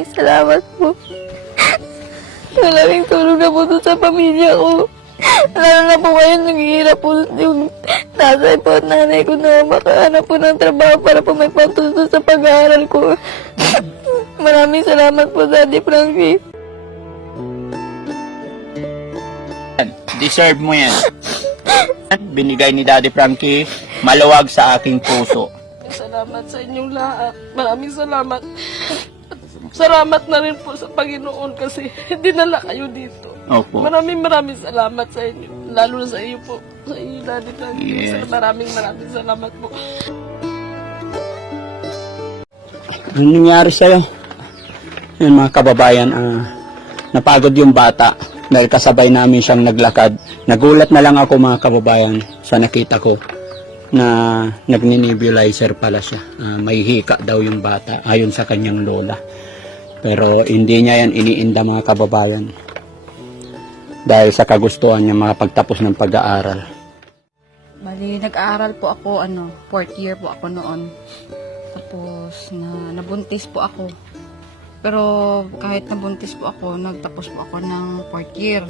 maraming salamat po. Malaking tulong na po to sa pamilya ko. Lalo na po kayo naghihirap po yung tatay po at nanay ko na makahanap po ng trabaho para po may pangtustos sa pag-aaral ko. Maraming salamat po, Daddy Frankie. Deserve mo yan. Binigay ni Daddy Frankie, maluwag sa aking puso. Salamat sa inyong lahat. Maraming salamat. Salamat na rin po sa Panginoon kasi dinala kayo dito. Opo. Maraming salamat sa inyo. Lalo na sa iyo po. Sa iyo, Daddy Frankie. Yes. Maraming salamat po. Ano nangyari sa'yo? Yan mga kababayan, napagod yung bata dahil kasabay namin siyang naglakad. Nagulat na lang ako mga kababayan sa nakita ko na nagni-nebulizer pala siya. May hika daw yung bata ayon sa kanyang lola. Pero hindi niya yan iniinda mga kababayan dahil sa kagustuhan niya makapagtapos ng pag-aaral. Bali, nag-aaral po ako, 4th year po ako noon. Tapos, nabuntis po ako. Pero, kahit nabuntis po ako, nagtapos po ako ng 4th year.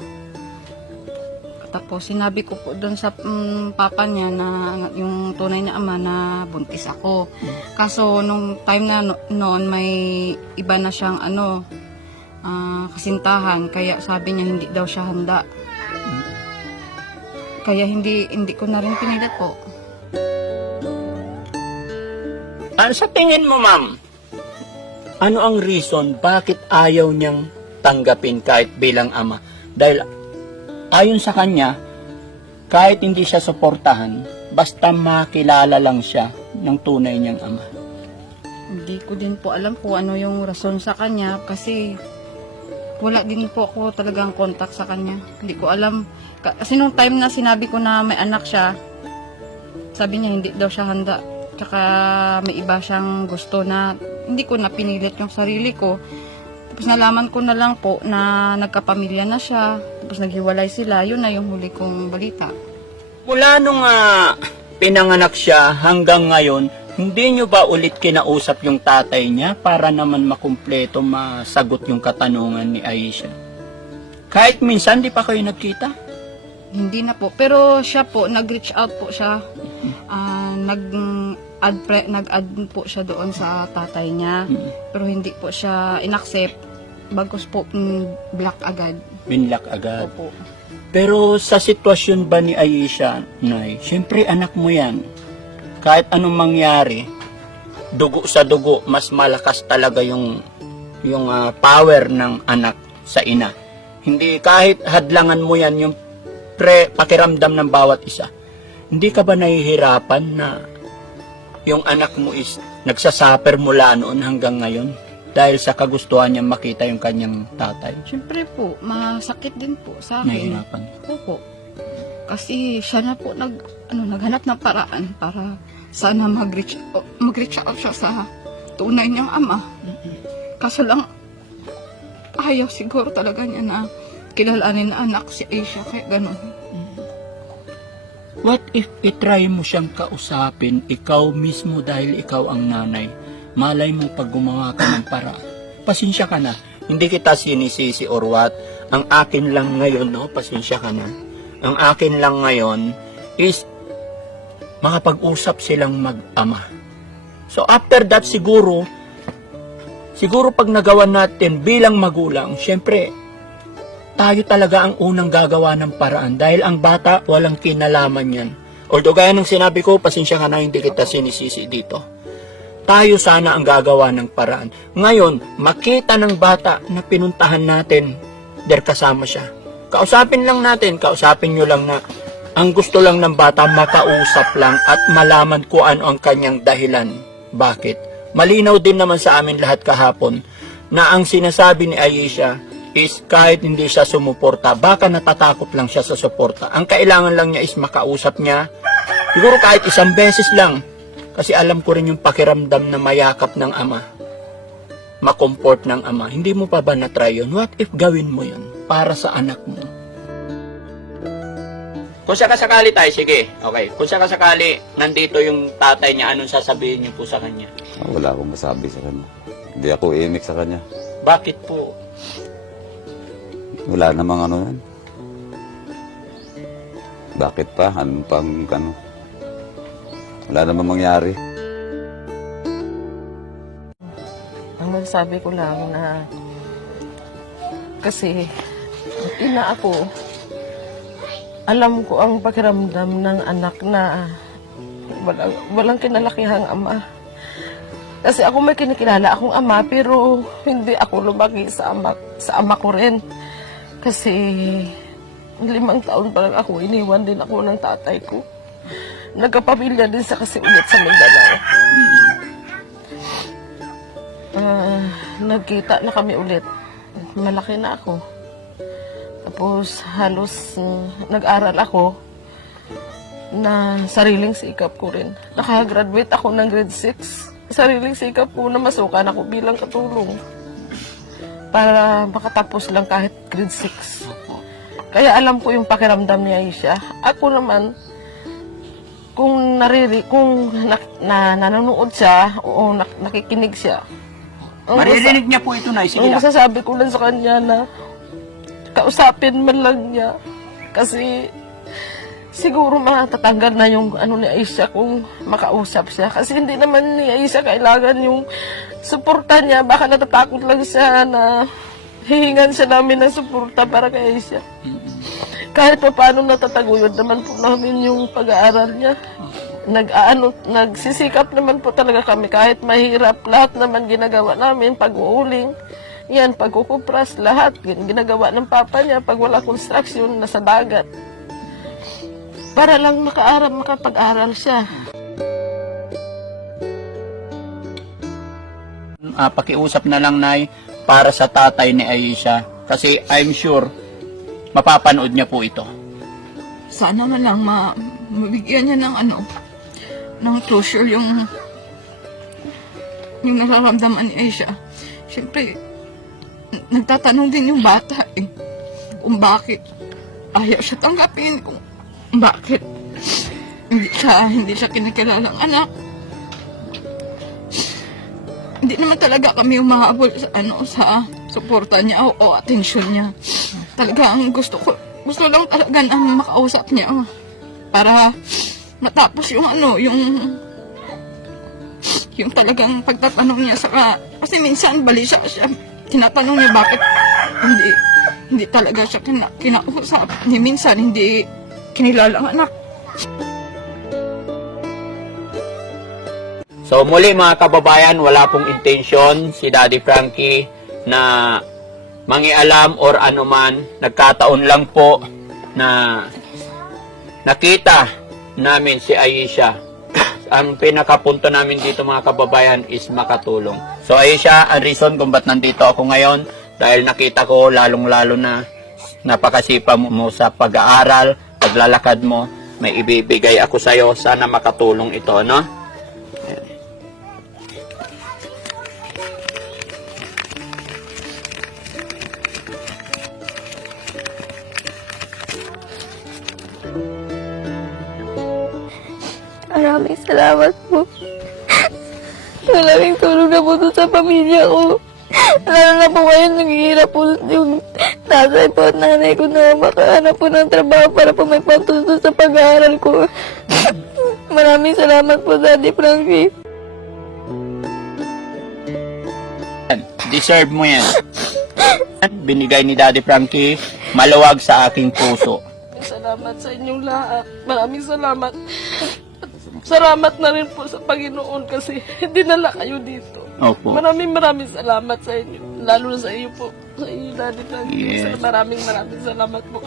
Tapos, sinabi ko po doon sa papa niya na yung tunay na ama na buntis ako. Kaso, nung time na noon, may iba na siyang, kasintahan. Kaya sabi niya, hindi daw siya handa. Kaya hindi ko na rin pinilit po. Sa tingin mo, ma'am, ano ang reason bakit ayaw niyang tanggapin kahit bilang ama? Dahil ayon sa kanya, kahit hindi siya suportahan, basta makilala lang siya ng tunay niyang ama. Hindi ko din po alam kung ano yung rason sa kanya kasi wala din po ako talagang contact sa kanya. Hindi ko alam. Kasi nung time na sinabi ko na may anak siya, sabi niya hindi daw siya handa. Tsaka may iba siyang gusto na hindi ko na pinilit yung sarili ko. Tapos nalaman ko na lang po na nagkapamilya na siya. Tapos naghiwalay sila. Yun na yung huli kong balita. Mula nung pinanganak siya hanggang ngayon, hindi nyo ba ulit kinausap yung tatay niya para naman makumpleto masagot yung katanungan ni Aisha? Kahit minsan di pa kayo nagkita? Hindi na po. Pero siya po, nag-reach out po siya. Nag-add po siya doon sa tatay niya. Pero hindi po siya inaccept. Bagkus po, block agad. Binlock agad. Opo. Pero sa sitwasyon ba ni Aisha, Nay, siyempre anak mo yan. Kahit anong mangyari, dugo sa dugo, mas malakas talaga yung power ng anak sa ina. Hindi kahit hadlangan mo yan, yung pakiramdam ng bawat isa. Hindi ka ba nahihirapan na yung anak mo is nagsasuffer mula noon hanggang ngayon dahil sa kagustuhan niya makita yung kanyang tatay? Siyempre po, masakit din po sa akin. Nahihirapan. Opo. Kasi siya na po naghanap ng paraan para sana mag-reach out siya sa tunay niyang ama. Kaso lang, ayaw siguro talaga niya na kilalanin na anak si Aisha, kaya ganun. What if itry mo siyang kausapin, ikaw mismo dahil ikaw ang nanay? Malay mo pag gumawa ka ng paraan. Pasensya ka na. Hindi kita sinisisi or what. Ang akin lang ngayon, pasensya ka na. Ang akin lang ngayon is makapag-usap silang mag-ama. So after that siguro pag nagawa natin bilang magulang, syempre, tayo talaga ang unang gagawa ng paraan dahil ang bata walang kinalaman yan. Although gaya ng sinabi ko, pasensya ka na, hindi kita sinisisi dito. Tayo sana ang gagawa ng paraan. Ngayon, makita ng bata na pinuntahan natin, kasama siya. Kausapin nyo lang na ang gusto lang ng bata makausap lang at malaman kung ano ang kanyang dahilan. Bakit? Malinaw din naman sa amin lahat kahapon na ang sinasabi ni Aisha is kahit hindi siya sumuporta, baka natatakot lang siya sa suporta. Ang kailangan lang niya is makausap niya, siguro kahit isang beses lang. Kasi alam ko rin yung pakiramdam na mayakap ng ama, makomfort ng ama. Hindi mo pa ba na-try yun? What if gawin mo yun para sa anak mo? Kung sakasakali tayo, sige. Okay. Kung sakasakali, nandito yung tatay niya, anong sasabihin niyo po sa kanya? Wala akong masabi sa kanya. Hindi ako imik sa kanya. Bakit po? Wala namang ano yan. Bakit pa? Ano pang ano? Wala namang mangyari. Ang masasabi ko lang na kasi ina ako, alam ko ang pakiramdam ng anak na walang kinalakihang ama. Kasi ako may kinikilala akong ama pero hindi ako lumaki sa ama ko rin. Kasi 5 taon pa lang ako, iniwan din ako ng tatay ko. Nagkapamilya din sa kasi ulit sa Mindanao. Nagkita na kami ulit. Malaki na ako. Tapos halos nag-aral ako na sariling sikap ko rin. Nakagraduate ako ng grade 6. Sariling sikap ko na masukan ako bilang katulong. Para makatapos lang kahit grade 6. Kaya alam ko yung pakiramdam ni Aisha. Ako naman, kung nanonood siya o nakikinig siya, Maririnig niya po ito, Nay. Sige ang lang. masasabi ko lang sa kanya na kausapin man lang niya. Kasi siguro matatanggal na yung ano ni Aisha kung makausap siya. Kasi hindi naman ni Aisha kailangan yung suporta niya. Baka natatakot lang siya na hihingan siya namin ng suporta para kay Aisha. Kahit pa paano natataguyod naman po namin yung pag-aaral niya. Nagsisikap naman po talaga kami kahit mahirap. Lahat naman ginagawa namin, pag-uuling, yan, pagkukupras, lahat ginagawa ng papa niya pag wala construction, nasa dagat. Para lang makapag-aral siya. Pakiusap na lang, Nay, para sa tatay ni Aisha. Kasi I'm sure, mapapanood niya po ito. Sana na lang mabigyan niya ng ng closure yung nararamdaman ni Aisha. Siyempre, nagtatanong din yung bata kung bakit ayaw siya tanggapin, kung bakit hindi siya kinikilalang anak. Hindi naman talaga kami umahabol sa suporta niya o atensyon niya. Talaga ang gusto lang talaga na makausap niya para matapos yung yung talagang pagtatanong niya kasi minsan bali siya tinatanong niya bakit hindi talaga siya kinausap ni minsan hindi kinilalang anak. So muli mga kababayan, wala pong intensyon si Daddy Frankie na mangialam or anuman. Nagkataon lang po na nakita namin si Aisha. Ang pinakapunto namin dito mga kababayan is makatulong. So Aisha, ang reason kung ba't nandito ako ngayon, dahil nakita ko lalong-lalo na napakasipa mo sa pag-aaral, paglalakad mo, may ibibigay ako sa'yo. Sana makatulong ito, no? Maraming salamat po. Malaking tulong na po sa pamilya ko. Lalo na po ngayon, naghihirap po yung tatay po at nanay ko na makahanap po ng trabaho para po may pantusto sa pag-aaral ko. Maraming salamat po, Daddy Frankie. Deserve mo yan. Binigay ni Daddy Frankie, maluwag sa aking puso. Salamat sa inyong lahat. Maraming salamat. Salamat na rin po sa Panginoon kasi dinala kayo dito. Opo. Maraming salamat sa inyo. Lalo na sa iyo po. Sa iyo, Daddy Frankie. Yes. Maraming salamat po.